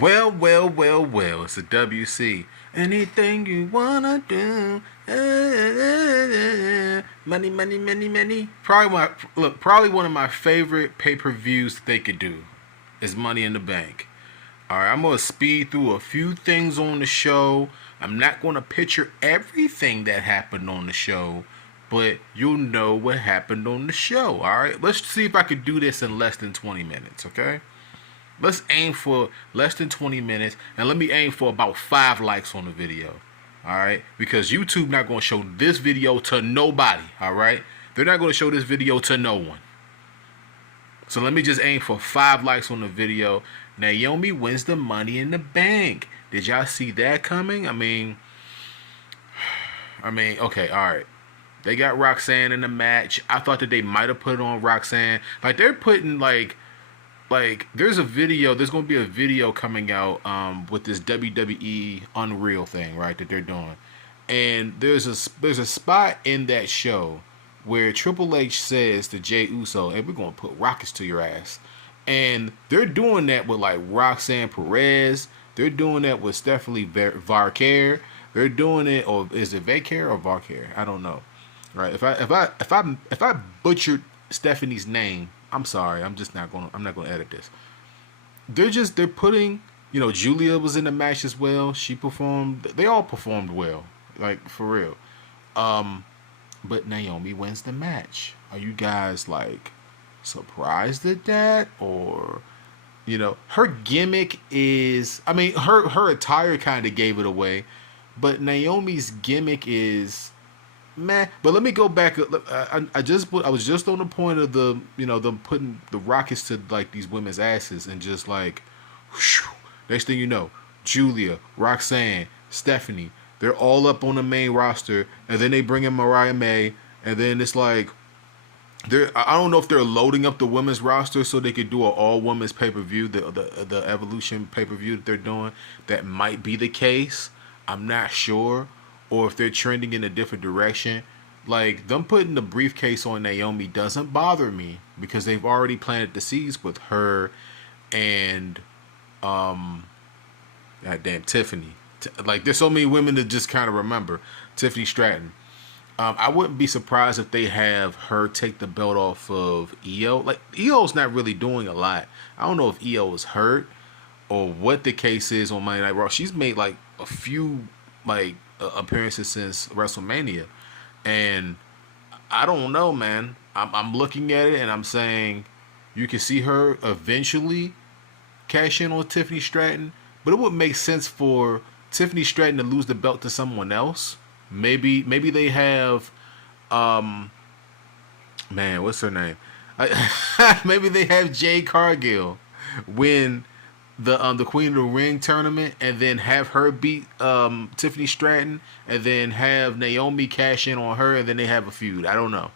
Well, it's the WC. Anything you wanna do, money. Probably one of my favorite pay-per-views that they could do is Money in the Bank. All right, I'm gonna speed through a few things on the show. I'm not gonna picture everything that happened on the show, but you'll know what happened on the show. All right, let's see if I could do this in less than 20 minutes. Okay. Let's aim for less than 20 minutes, and let me aim for about 5 likes on the video. All right, because YouTube not going to show this video to nobody. All right, they're not going to show this video to no one. So let me just aim for 5 likes on the video. Naomi wins the Money in the Bank. Did y'all see that coming? Okay, all right. They got Roxanne in the match. I thought that they might have put it on Roxanne. Like they're putting like there's going to be a video coming out with this WWE Unreal thing, right, that they're doing. And there's a spot in that show where Triple H says to Jey Uso, "Hey, we're going to put rockets to your ass." And they're doing that with like Roxanne Perez. They're doing that with Stephanie Varcare. They're doing it, or is it Vacare or Varcare? I don't know. Right? If I butchered Stephanie's name, I'm sorry. I'm not gonna edit this. They're putting, Julia was in the match as well. She performed. They all performed well, like for real. Um, but Naomi wins the match. Are you guys like surprised at that, or her gimmick is? I mean, her attire kind of gave it away, but Naomi's gimmick is man. But let me go back. I was just on the point of them putting the rockets to like these women's asses and just like, whew, next thing you know, Julia, Roxanne, Stephanie, they're all up on the main roster, and then they bring in Mariah May, and then it's like I don't know if they're loading up the women's roster so they could do an all women's pay per view, the Evolution pay per view that they're doing. That might be the case. I'm not sure, or if they're trending in a different direction. Like them putting the briefcase on Naomi doesn't bother me because they've already planted the seeds with her and um goddamn Tiffany. Like there's so many women to just kind of remember. Tiffany Stratton. I wouldn't be surprised if they have her take the belt off of Io. Like Io's not really doing a lot. I don't know if Io is hurt or what the case is on Monday Night Raw. She's made like a few like appearances since WrestleMania, and I don't know, man. I'm looking at it and I'm saying you can see her eventually cash in on Tiffany Stratton, but it would make sense for Tiffany Stratton to lose the belt to someone else. Maybe they have um man, what's her name? Maybe they have Jade Cargill win the Queen of the Ring tournament and then have her beat Tiffany Stratton and then have Naomi cash in on her and then they have a feud. I don't know.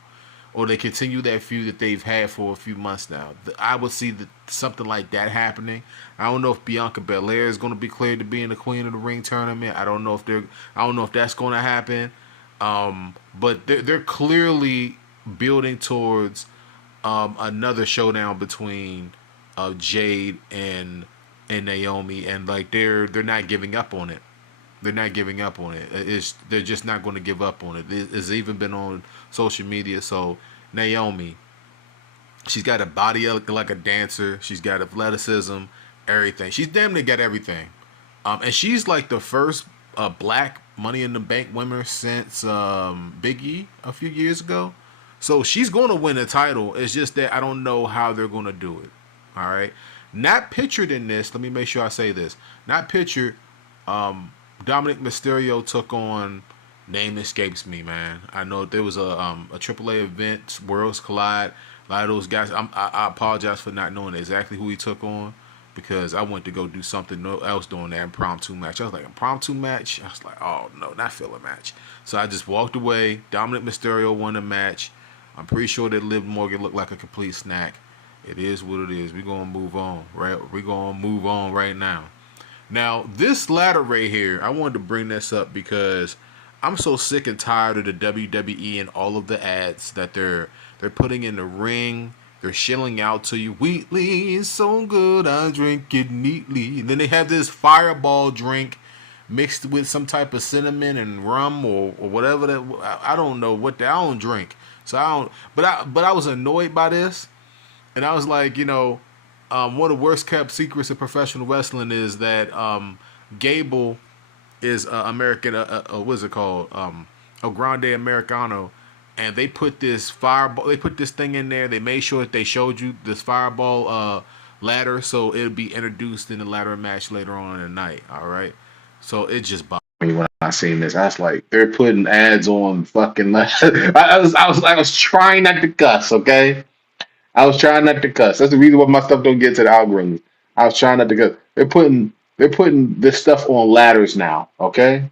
Or they continue that feud that they've had for a few months now. I would see something like that happening. I don't know if Bianca Belair is going to be cleared to be in the Queen of the Ring tournament. I don't know if that's going to happen. But they're clearly building towards another showdown between Jade and Naomi, and like they're not giving up on it. They're not giving up on it. They're just not going to give up on it. It's even been on social media. So Naomi, she's got a body like a dancer. She's got athleticism, everything. She's damn near got everything. And she's like the first black Money in the Bank winner since Big E a few years ago. So she's going to win the title. It's just that I don't know how they're going to do it. All right. Not pictured in this. Let me make sure I say this. Not pictured. Dominic Mysterio took on. Name escapes me, man. I know there was a AAA event, Worlds Collide. A lot of those guys. I apologize for not knowing exactly who he took on because I went to go do something else during that impromptu match. I was like, impromptu match? I was like, oh no, not filler match. So I just walked away. Dominic Mysterio won the match. I'm pretty sure that Liv Morgan looked like a complete snack. It is what it is. We're going to move on, right? We're going to move on right now. Now, this ladder right here, I wanted to bring this up because I'm so sick and tired of the WWE and all of the ads that they're putting in the ring They're shilling out to you. Wheatley is so good, I drink it neatly. And then they have this fireball drink mixed with some type of cinnamon and rum or whatever that I don't know what I don't drink. So I don't but I was annoyed by this and I was like, one of the worst kept secrets of professional wrestling is that Gable is American. What's it called? A Grande Americano, and they put this fireball. They put this thing in there. They made sure that they showed you this fireball ladder, so it'll be introduced in the ladder match later on in the night. All right, so it just bothered me when I seen this. I was like, they're putting ads on fucking. I was trying not to cuss. Okay, I was trying not to cuss. That's the reason why my stuff don't get to the algorithm. I was trying not to cuss. They're putting this stuff on ladders now. Okay,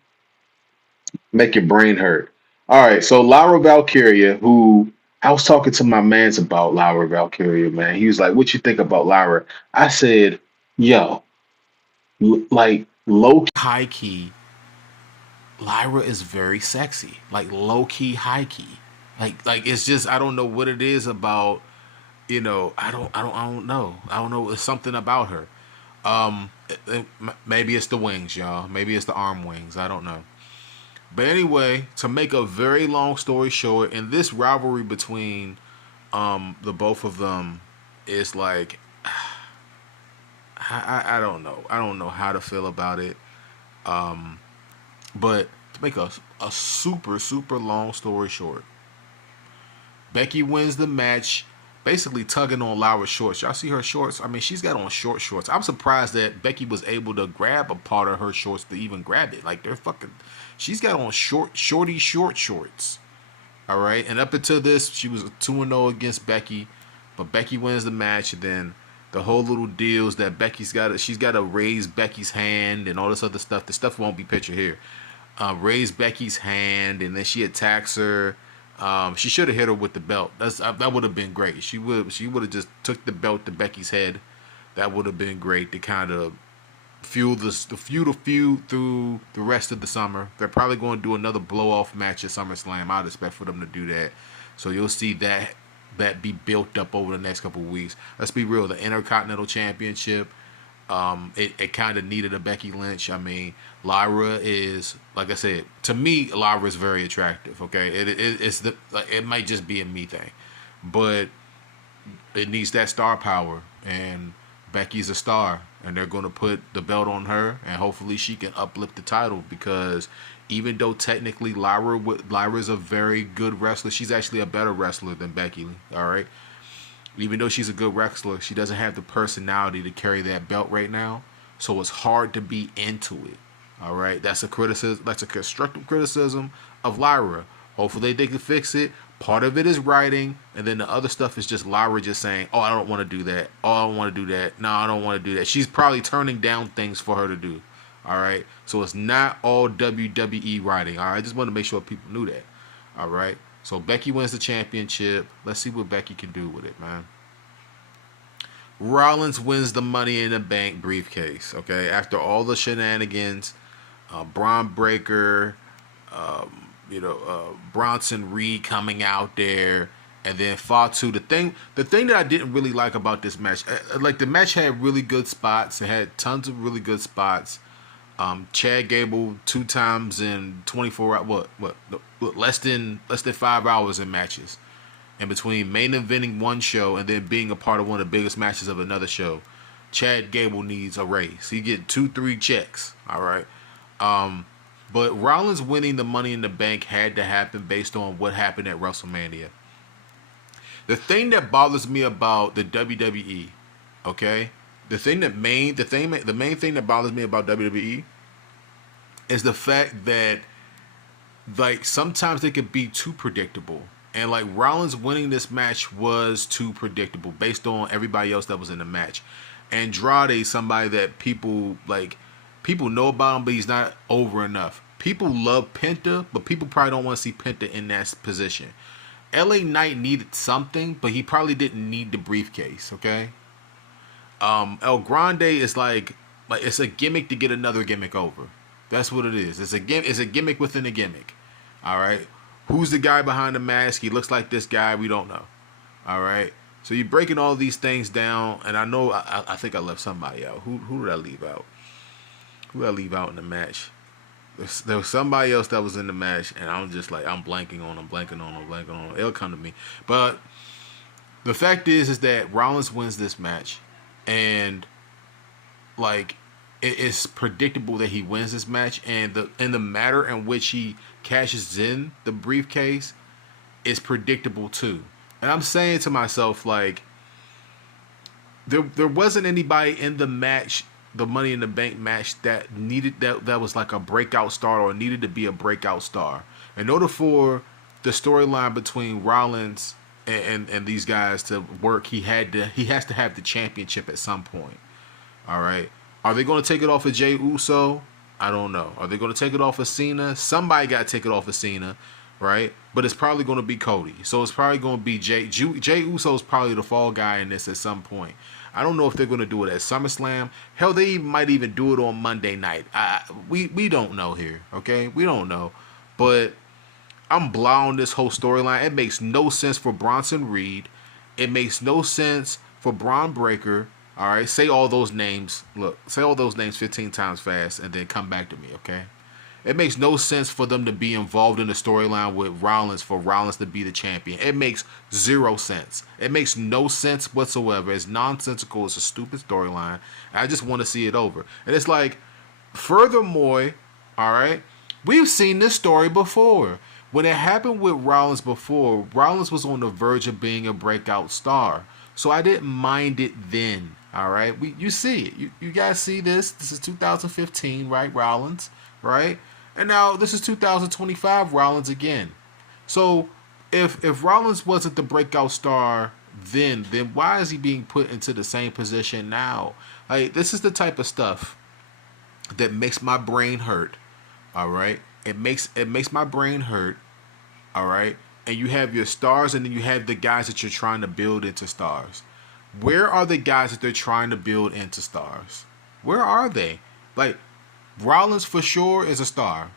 make your brain hurt. All right, so Laura Valkyria, who I was talking to my man's about Laura Valkyria, man. He was like, "What you think about Laura?" I said, "Yo, like low high key, Lyra is very sexy. Like low key, high key. Like it's just I don't know what it is about. I don't know. I don't know. It's something about her. Maybe it's the wings, y'all. Maybe it's the arm wings. I don't know. But anyway, to make a very long story short, in this rivalry between the both of them is like I don't know. I don't know how to feel about it. But to make a super super long story short, Becky wins the match, basically tugging on Laura's shorts. Y'all see her shorts? I mean, she's got on short shorts. I'm surprised that Becky was able to grab a part of her shorts to even grab it. Like they're fucking. She's got on short shorts. All right, and up until this, she was 2-0 against Becky, but Becky wins the match. And then the whole little deal is that she's got to raise Becky's hand and all this other stuff. The stuff won't be pictured here. Raise Becky's hand, and then she attacks her. She should have hit her with the belt. That would have been great. She would have just took the belt to Becky's head. That would have been great to kind of fuel feud through the rest of the summer. They're probably going to do another blow off match at SummerSlam. I'd expect for them to do that. So you'll see that be built up over the next couple of weeks. Let's be real. The Intercontinental Championship. It kind of needed a Becky Lynch. I mean, Lyra is, like I said, to me, Lyra is very attractive. Okay, it might just be a me thing, but it needs that star power, and Becky's a star, and they're going to put the belt on her, and hopefully she can uplift the title because even though technically Lyra is a very good wrestler, she's actually a better wrestler than Becky. All right, even though she's a good wrestler, she doesn't have the personality to carry that belt right now. So it's hard to be into it. All right, that's a criticism. That's a constructive criticism of Lyra. Hopefully they can fix it. Part of it is writing, and then the other stuff is just Lyra just saying, "Oh, I don't want to do that. Oh, I don't want to do that. No, I don't want to do that." She's probably turning down things for her to do. All right, so it's not all WWE writing. All right, I just want to make sure people knew that. All right. So Becky wins the championship. Let's see what Becky can do with it, man. Rollins wins the Money in the Bank briefcase. Okay, after all the shenanigans, Braun Breaker, Bronson Reed coming out there, and then Fatu. The thing that I didn't really like about this match, like the match had really good spots. It had tons of really good spots. Chad Gable 2 times in 24 hours, less than 5 hours in matches, and between main eventing one show and then being a part of one of the biggest matches of another show, Chad Gable needs a raise. He get 2-3 checks. All right, but Rollins winning the Money in the Bank had to happen based on what happened at WrestleMania. The thing that bothers me about the WWE, okay, the main thing that bothers me about WWE is the fact that like sometimes they could be too predictable. And like Rollins winning this match was too predictable based on everybody else that was in the match. Andrade, somebody that people know about him, but he's not over enough. People love Penta, but people probably don't want to see Penta in that position. LA Knight needed something, but he probably didn't need the briefcase, okay? El Grande is like it's a gimmick to get another gimmick over. That's what it is. It's a gimmick within a gimmick. All right. Who's the guy behind the mask? He looks like this guy. We don't know. All right. So you're breaking all these things down, and I know I think I left somebody out. Who did I leave out? Who did I leave out in the match? There was somebody else that was in the match, and I'm just like I'm blanking on them. It'll come to me. But the fact is that Rollins wins this match, and like it's predictable that he wins this match, and the matter in which he cashes in the briefcase is predictable too. And I'm saying to myself, like, there wasn't anybody in the match, the Money in the Bank match, that needed that was like a breakout star or needed to be a breakout star. In order for the storyline between Rollins and these guys to work, he has to have the championship at some point. All right. Are they going to take it off of Jey Uso? I don't know. Are they going to take it off of Cena? Somebody got to take it off of Cena, right? But it's probably going to be Cody. So it's probably going to be Jey Uso is probably the fall guy in this at some point. I don't know if they're going to do it at SummerSlam. Hell, they might even do it on Monday night. We don't know here, okay? We don't know. But I'm blah on this whole storyline. It makes no sense for Bronson Reed. It makes no sense for Braun Breaker. All right, say all those names. Look, say all those names 15 times fast and then come back to me, okay? It makes no sense for them to be involved in the storyline with Rollins, for Rollins to be the champion. It makes zero sense. It makes no sense whatsoever. It's nonsensical. It's a stupid storyline. I just want to see it over. And it's like, furthermore, all right, we've seen this story before. When it happened with Rollins before, Rollins was on the verge of being a breakout star. So I didn't mind it then. All right, you see it. You guys see this. This is 2015, right? Rollins, right? And now this is 2025 Rollins again. So if Rollins wasn't the breakout star then why is he being put into the same position now? Like, this is the type of stuff that makes my brain hurt. All right, it makes my brain hurt. All right, and you have your stars, and then you have the guys that you're trying to build into stars. Where are the guys that they're trying to build into stars? Where are they? Like, Rollins for sure is a star,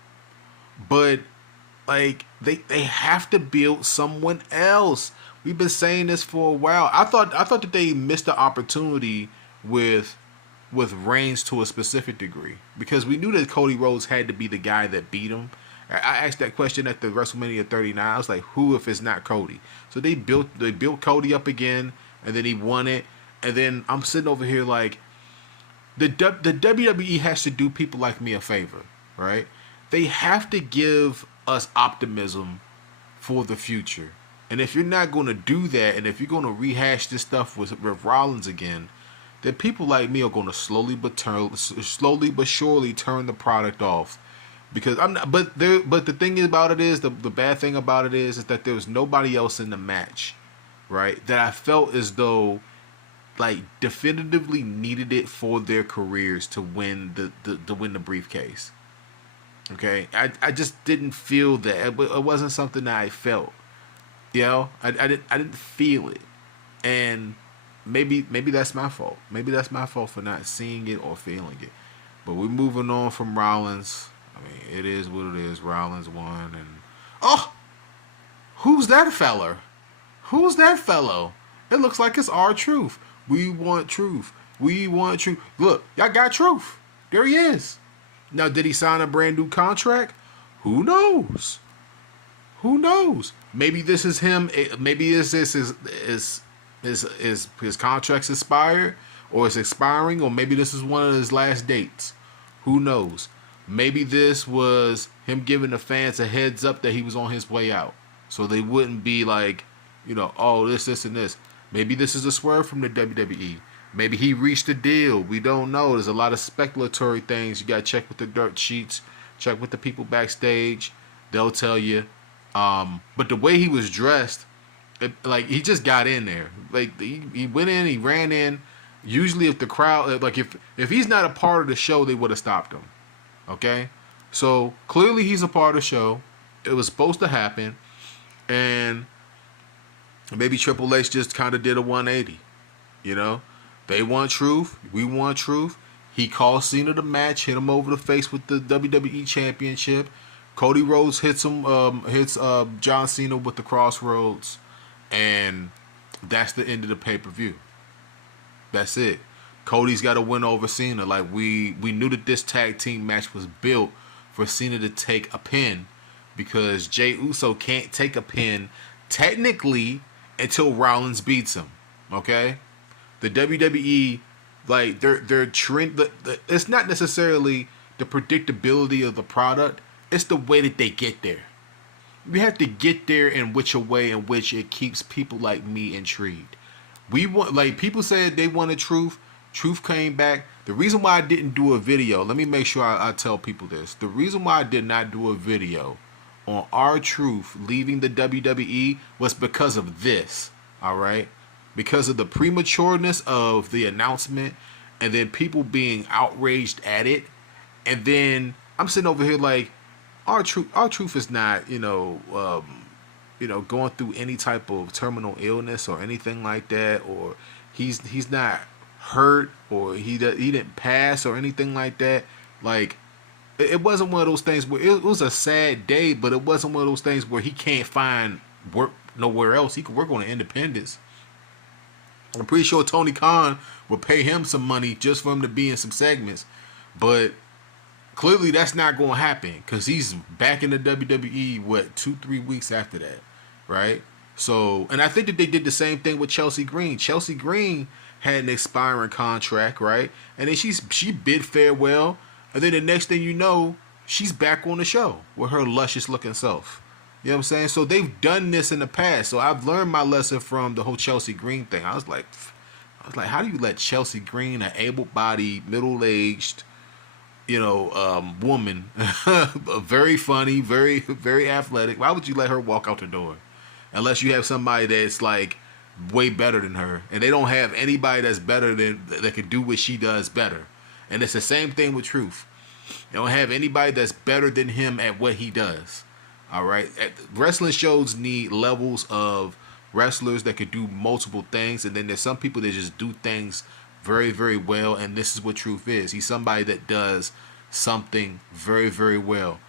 but like they have to build someone else. We've been saying this for a while. I thought that they missed the opportunity with Reigns to a specific degree, because we knew that Cody Rhodes had to be the guy that beat him. I asked that question at the WrestleMania 39. I was like, who if it's not Cody? So they built Cody up again, and then he won it. And then I'm sitting over here like, the WWE has to do people like me a favor, right? They have to give us optimism for the future. And if you're not going to do that, and if you're going to rehash this stuff with Rollins again, then people like me are going to slowly but surely turn the product off. Because I'm not, but the thing about it is, the bad thing about it is that there was nobody else in the match, right, that I felt as though like definitively needed it for their careers to win the briefcase. Okay, I just didn't feel that. It wasn't something that I felt. You know, I didn't feel it, and maybe that's my fault. Maybe that's my fault for not seeing it or feeling it. But we're moving on from Rollins. I mean, it is what it is. Rollins won, and oh, who's that feller? Who's that fellow? It looks like it's R-Truth. We want truth. We want truth. Look, y'all got Truth. There he is. Now, did he sign a brand new contract? Who knows? Who knows? Maybe this is him. Maybe this is his contract's expired, or it's expiring, or maybe this is one of his last dates. Who knows? Maybe this was him giving the fans a heads up that he was on his way out, so they wouldn't be like, you know, oh, this, and this. Maybe this is a swerve from the WWE. Maybe he reached a deal. We don't know. There's a lot of speculatory things. You got to check with the dirt sheets. Check with the people backstage. They'll tell you. But the way he was dressed, like, he just got in there. Like, he went in, he ran in. Usually if the crowd, like, if he's not a part of the show, they would have stopped him. Okay? So, clearly he's a part of the show. It was supposed to happen. And maybe Triple H just kind of did a 180. You know? They want truth. We want truth. He called Cena the match, hit him over the face with the WWE Championship. Cody Rhodes hits John Cena with the Crossroads. And That's the end of the pay-per-view. That's it. Cody's got to win over Cena. Like we knew that this tag team match was built for Cena to take a pin because Jey Uso can't take a pin technically until Rollins beats him. Okay, the WWE, like they're trend. It's not necessarily the predictability of the product. It's the way that they get there. We have to get there in which a way in which it keeps people like me intrigued. We want, like, people said they wanted truth. Truth came back. The reason why I didn't do a video, let me make sure I tell people this. The reason why I did not do a video on R-Truth leaving the WWE was because of this. All right, because of the prematureness of the announcement, and then people being outraged at it, and then I'm sitting over here like, R-Truth is not, going through any type of terminal illness or anything like that, or he's not hurt, or he didn't pass or anything like that. Like, it wasn't one of those things where it was a sad day, but it wasn't one of those things where he can't find work nowhere else. He could work on an independence. I'm pretty sure Tony Khan would pay him some money just for him to be in some segments, but clearly that's not going to happen because he's back in the WWE, 2-3 weeks after that, right? So, and I think that they did the same thing with Chelsea Green. Chelsea Green had an expiring contract, right? And then she bid farewell, and then the next thing you know, she's back on the show with her luscious looking self. You know what I'm saying? So they've done this in the past. So I've learned my lesson from the whole Chelsea Green thing. I was like, how do you let Chelsea Green, an able-bodied, middle-aged, woman, very funny, very, very athletic. Why would you let her walk out the door? Unless you have somebody that's like way better than her, and they don't have anybody that's better that can do what she does better. And it's the same thing with Truth. They don't have anybody that's better than him at what he does. All right, wrestling shows need levels of wrestlers that could do multiple things, and then there's some people that just do things very, very well, and this is what Truth is. He's somebody that does something very, very well,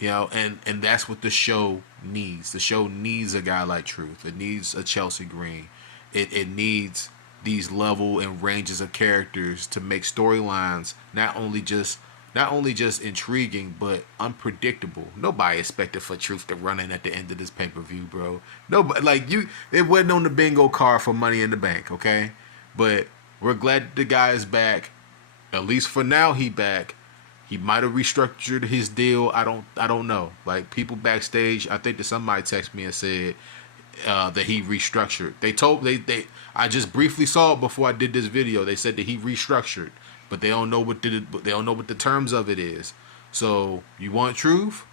and that's what the show needs. The show needs a guy like Truth. It needs a Chelsea Green. It needs these level and ranges of characters to make storylines not only just intriguing but unpredictable. Nobody expected for Truth to run in at the end of this pay-per-view, bro. Nobody, it wasn't on the bingo card for Money in the Bank, okay? But we're glad the guy is back. At least for now, he back. He might have restructured his deal. I don't know. Like, people backstage, I think that somebody texted me and said that he restructured. I just briefly saw it before I did this video. They said that he restructured, but they don't know what the terms of it is. So you want Truth?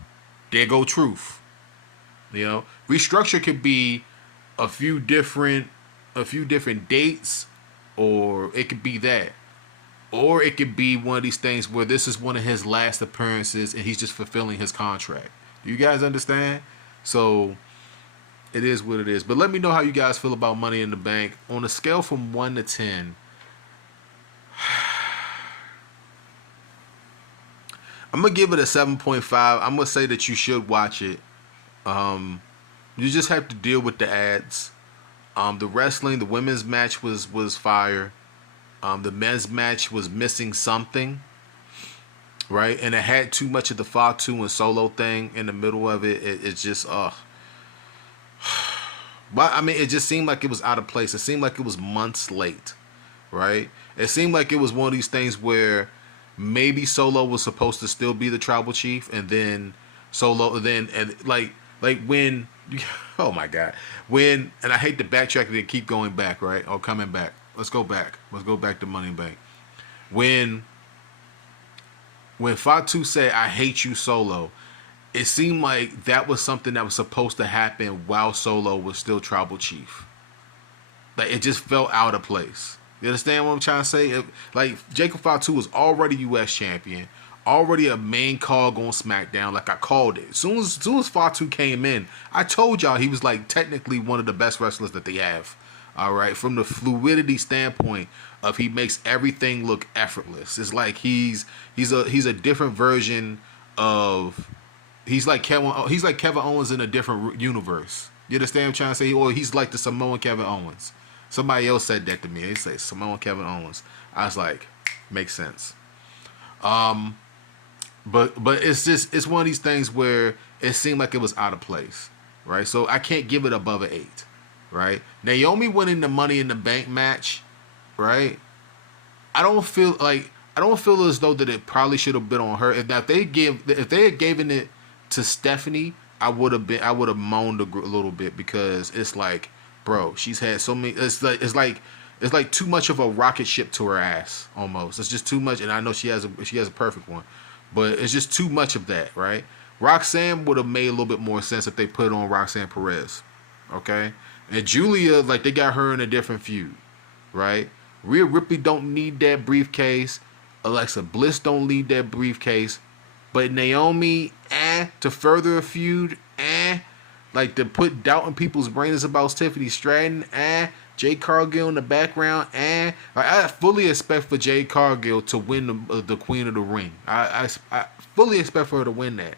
There go Truth. Restructure could be a few different dates, or it could be that. Or it could be one of these things where this is one of his last appearances and he's just fulfilling his contract. Do you guys understand? So it is what it is. But let me know how you guys feel about Money in the Bank. On a scale from 1 to 10, I'm going to give it a 7.5. I'm going to say that you should watch it. You just have to deal with the ads. The wrestling, the women's match was fire. The men's match was missing something, right? And it had too much of the Fatu and Solo thing in the middle of it. It's just, but I mean, it just seemed like it was out of place. It seemed like it was months late, right? It seemed like it was one of these things where maybe Solo was supposed to still be the tribal chief, and then Solo, like when, oh my God, and I hate to backtrack and keep going back, right? Or coming back. Let's go back to Money in the Bank. When Fatu said, "I hate you, Solo," it seemed like that was something that was supposed to happen while Solo was still tribal chief. Like, it just felt out of place. You understand what I'm trying to say? Like, Jacob Fatu was already U.S. champion, already a main cog on SmackDown. Like, I called it. As soon as Fatu came in, I told y'all he was like technically one of the best wrestlers that they have. All right, from the fluidity standpoint of he makes everything look effortless. It's like he's a different version of he's like Kevin Owens in a different universe. You understand what I'm trying to say? Or he's like the Samoan Kevin Owens. Somebody else said that to me. They say Samoan Kevin Owens. I was like, makes sense. But it's one of these things where it seemed like it was out of place, right? So I can't give it above an 8, right? Naomi winning the Money in the Bank match, right? I don't feel as though that it probably should have been on her. If they had given it to Stephanie, I would have moaned a little bit, because it's like, bro, she's had so many. It's like too much of a rocket ship to her ass almost. It's just too much, and I know she has a perfect one, but it's just too much of that, right? Roxanne would have made a little bit more sense if they put it on Roxanne Perez, okay? And Julia, like, they got her in a different feud, right? Rhea Ripley don't need that briefcase. Alexa Bliss don't need that briefcase. But Naomi, to further a feud, like to put doubt in people's brains about Tiffany Stratton, Jade Cargill in the background, Like, I fully expect for Jade Cargill to win the Queen of the Ring. I fully expect for her to win that.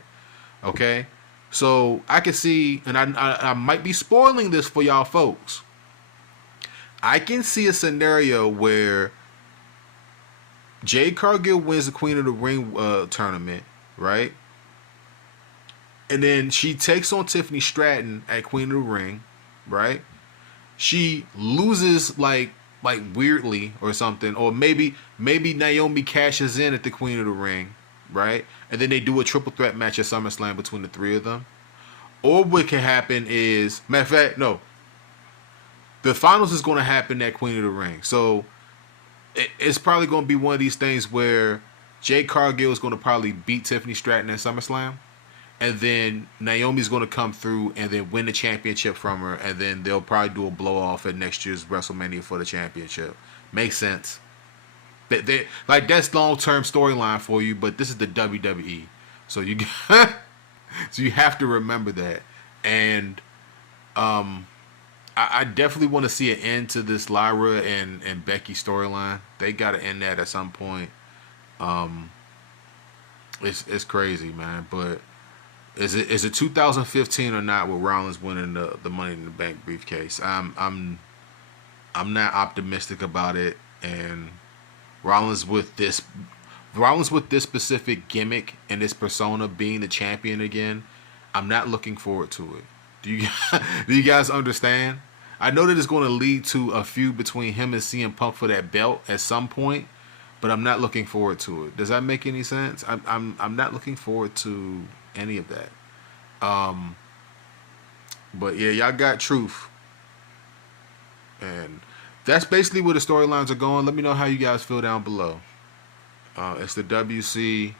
Okay, so I can see, and I might be spoiling this for y'all folks. I can see a scenario where Jade Cargill wins the Queen of the Ring tournament, right? And then she takes on Tiffany Stratton at Queen of the Ring, right? She loses like weirdly or something, or maybe Naomi cashes in at the Queen of the Ring, right? And then they do a triple threat match at SummerSlam between the three of them. Or what can happen is, matter of fact, no, the finals is going to happen at Queen of the Ring. So it's probably going to be one of these things where Jade Cargill is going to probably beat Tiffany Stratton at SummerSlam. And then Naomi's going to come through and then win the championship from her. And then they'll probably do a blow off at next year's WrestleMania for the championship. Makes sense. Like, that's long-term storyline for you, but this is the WWE. So you so you have to remember that. And I definitely want to see an end to this Lyra and Becky storyline. They got to end that at some point. It's crazy, man. But is it 2015 or not with Rollins winning the Money in the Bank briefcase? I'm not optimistic about it. And Rollins with this specific gimmick and this persona being the champion again, I'm not looking forward to it. Do you guys understand? I know that it's going to lead to a feud between him and CM Punk for that belt at some point, but I'm not looking forward to it. Does that make any sense? I'm not looking forward to any of that. But yeah, y'all got Truth, and that's basically where the storylines are going. Let me know how you guys feel down below. It's the WC.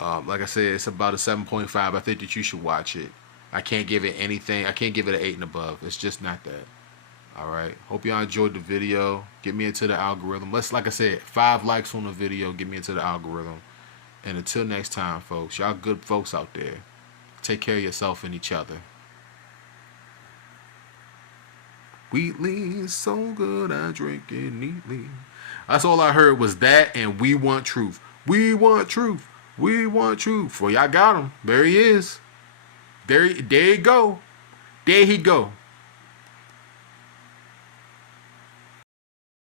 Like I said, it's about a 7.5. I think that you should watch it. I can't give it anything. I can't give it an 8 and above. It's just not that. All right. Hope y'all enjoyed the video. Get me into the algorithm. Like I said, 5 likes on the video. Get me into the algorithm. And until next time, folks, y'all good folks out there. Take care of yourself and each other. Wheatley is so good, I drink it neatly. That's all I heard was that, and we want truth. We want truth. We want truth. Well, y'all got him. There he is. There you go. There he go.